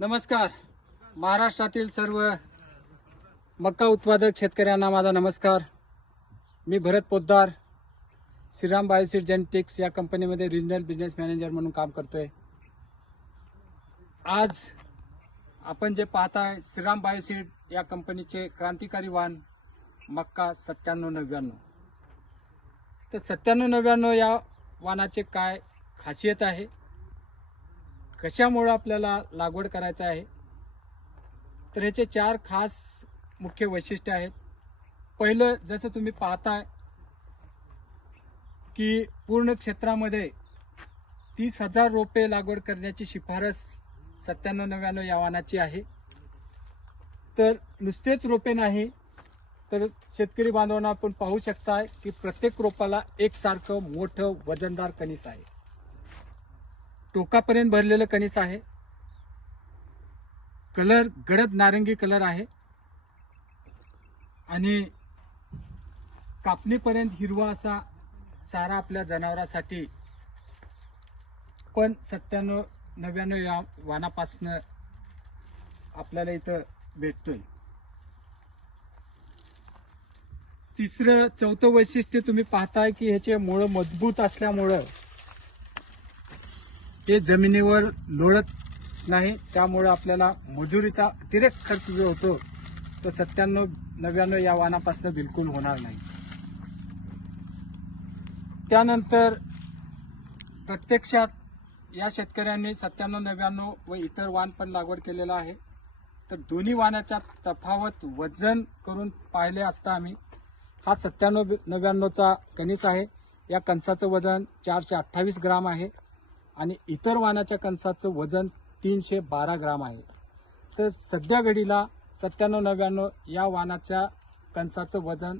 नमस्कार. महाराष्ट्रातील सर्व मक्का उत्पादक शेतकऱ्यांना माझा नमस्कार. मी भरत पोद्दार, श्रीराम बायोसीड जेनेटिक्स या कंपनीमध्ये रिजनल बिझनेस मॅनेजर म्हणून काम करतोय. आज आपण जे पाहताय श्रीराम बायोसीड या कंपनीचे क्रांतिकारी वाण मक्का 9799. तर 9799 या वाणाचे काय खासियत आहे, कशामुळे आपल्याला लागवड करायचं आहे, तर ह्याचे 4 खास मुख्य वैशिष्ट्य आहेत. पहिलं, जसं तुम्ही पाहताय की पूर्ण क्षेत्रामध्ये 30,000 रोपे लागवड करण्याची शिफारस 9799 या वाणाची आहे. तर नुसतेच रोपे नाही, तर शेतकरी बांधवांना आपण पाहू शकताय की प्रत्येक रोपाला एकसारखं मोठं वजनदार कणीस आहे. टोकापर्यंत भरलेलं कणीस आहे. कलर गडद नारंगी कलर आहे आणि कापणीपर्यंत हिरवा असा चारा आपल्या जनावरांसाठी पण 9799 या वाणापासून आपल्याला इथं भेटतोय. तिसरं चौथं वैशिष्ट्य तुम्ही पाहताय की ह्याचे मूळ मजबूत असल्यामुळं ते जमिनीवर लोळत नाही. त्यामुळे आपल्याला मजुरीचा अतिरिक्त खर्च जो होतो तो 9799 या वाणापासून बिलकुल होणार नाही. त्यानंतर प्रत्यक्षात या शेतकऱ्यांनी 9799 व इतर वाण पण लागवड केलेला आहे. तर दोन्ही वाणाच्या तफावत वजन करून पाहिले असता आम्ही हा 9799चा कणीस आहे. या कणसाचं वजन 428 ग्राम आहे आणि इतर वाणाच्या कणसाचं वजन 312 ग्राम आहे. तर सध्या घडीला 9799 या वाणाच्या कणसाचं वजन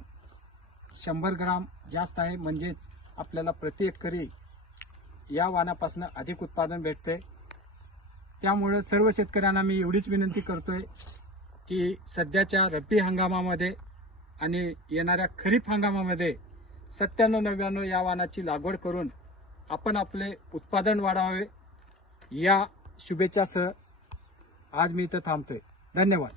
100 ग्राम जास्त आहे. म्हणजेच आपल्याला प्रति एकरी या वाणापासून अधिक उत्पादन भेटते. त्यामुळे सर्व शेतकऱ्यांना मी एवढीच विनंती करतोय की सध्याच्या रब्बी हंगामामध्ये आणि येणाऱ्या खरीप हंगामामध्ये 9799 या वाणाची लागवड करून आपण आपले उत्पादन वाढवावे या शुभेच्छासह आज मी इथं थांबतोय. धन्यवाद.